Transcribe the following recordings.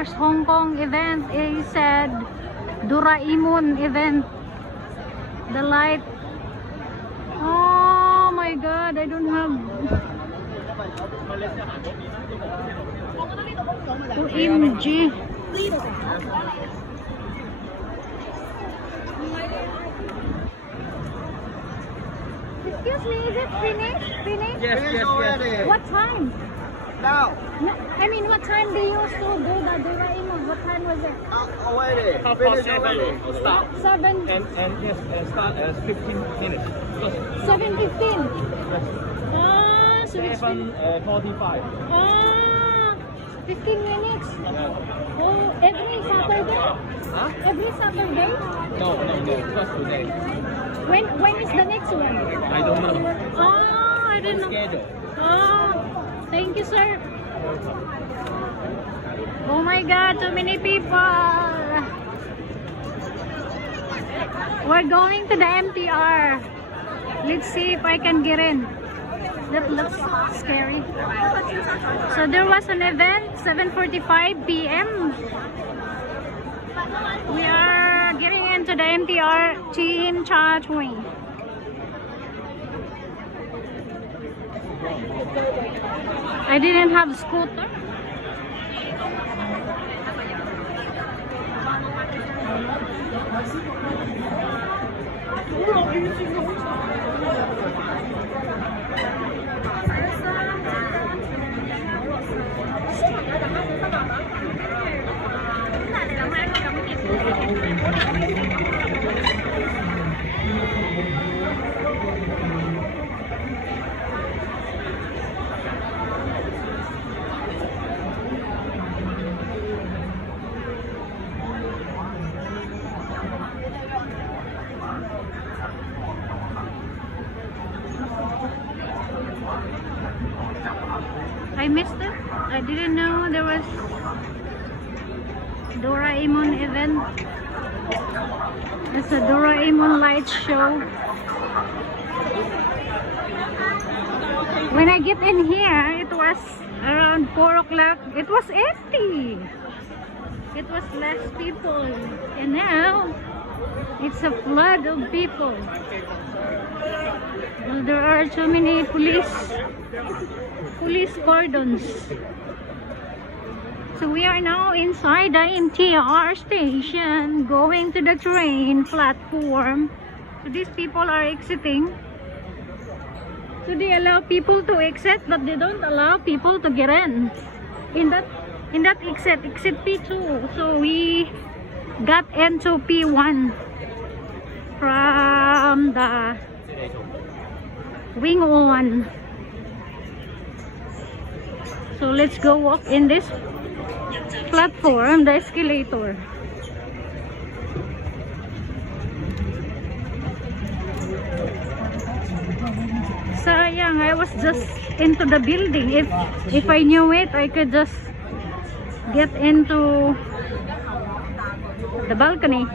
There's Hong Kong event. He said Doraemon event. The light. Oh my god, I don't have. OMG. Excuse me, is it finished? Finished? Yes. What time? Now. No, I mean, what time they used to do the Doraemon? What time was it? Already. Finish already. Start. 7. And yes, start as 15 minutes. 7:15. Ah, so it's 7:45. 15 minutes. Oh, every Saturday? Huh? Every Saturday? No, just today. When is the next one? I don't know. Oh, I didn't know. Schedule. Oh, thank you, sir. Oh my god, too many people. We're going to the MTR. Let's see if I can get in. That looks scary. So there was an event, 7:45 p.m. We are getting into the MTR Tsim Sha Tsui. I didn't have a scooter. I missed it. I didn't know there was Doraemon event. It's a Doraemon light show. When I get in here, it was around 4 o'clock. It was empty. It was less people. And now, it's a flood of people. Well, there are so many police cordons. So we are now inside the MTR station, going to the train platform. So these people are exiting. So they allow people to exit, but they don't allow people to get in. In that exit P2. So we got into P1 from the wing on. So let's go walk in this platform, the escalator. Sayang, I was just into the building. If I knew it, I could just get into the balcony.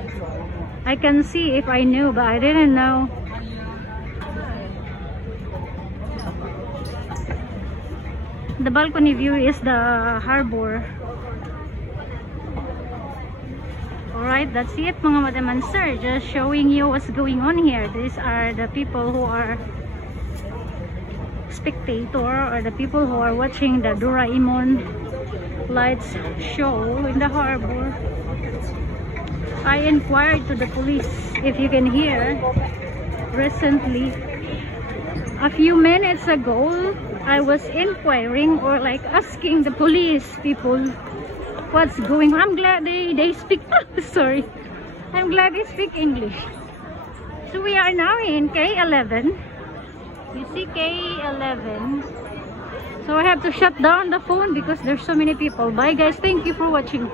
I can see if I knew, but I didn't know. The balcony view is the harbor. Alright, that's it mga madam and sir. Just showing you what's going on here. These are the people who are spectator, or the people who are watching the Doraemon lights show in the harbor. I inquired to the police, if you can hear, recently. A few minutes ago, I was inquiring or like asking the police people what's going on. I'm glad they speak sorry. I'm glad they speak English. So we are now in K11. You see K11. So I have to shut down the phone because there's so many people. Bye guys. Thank you for watching.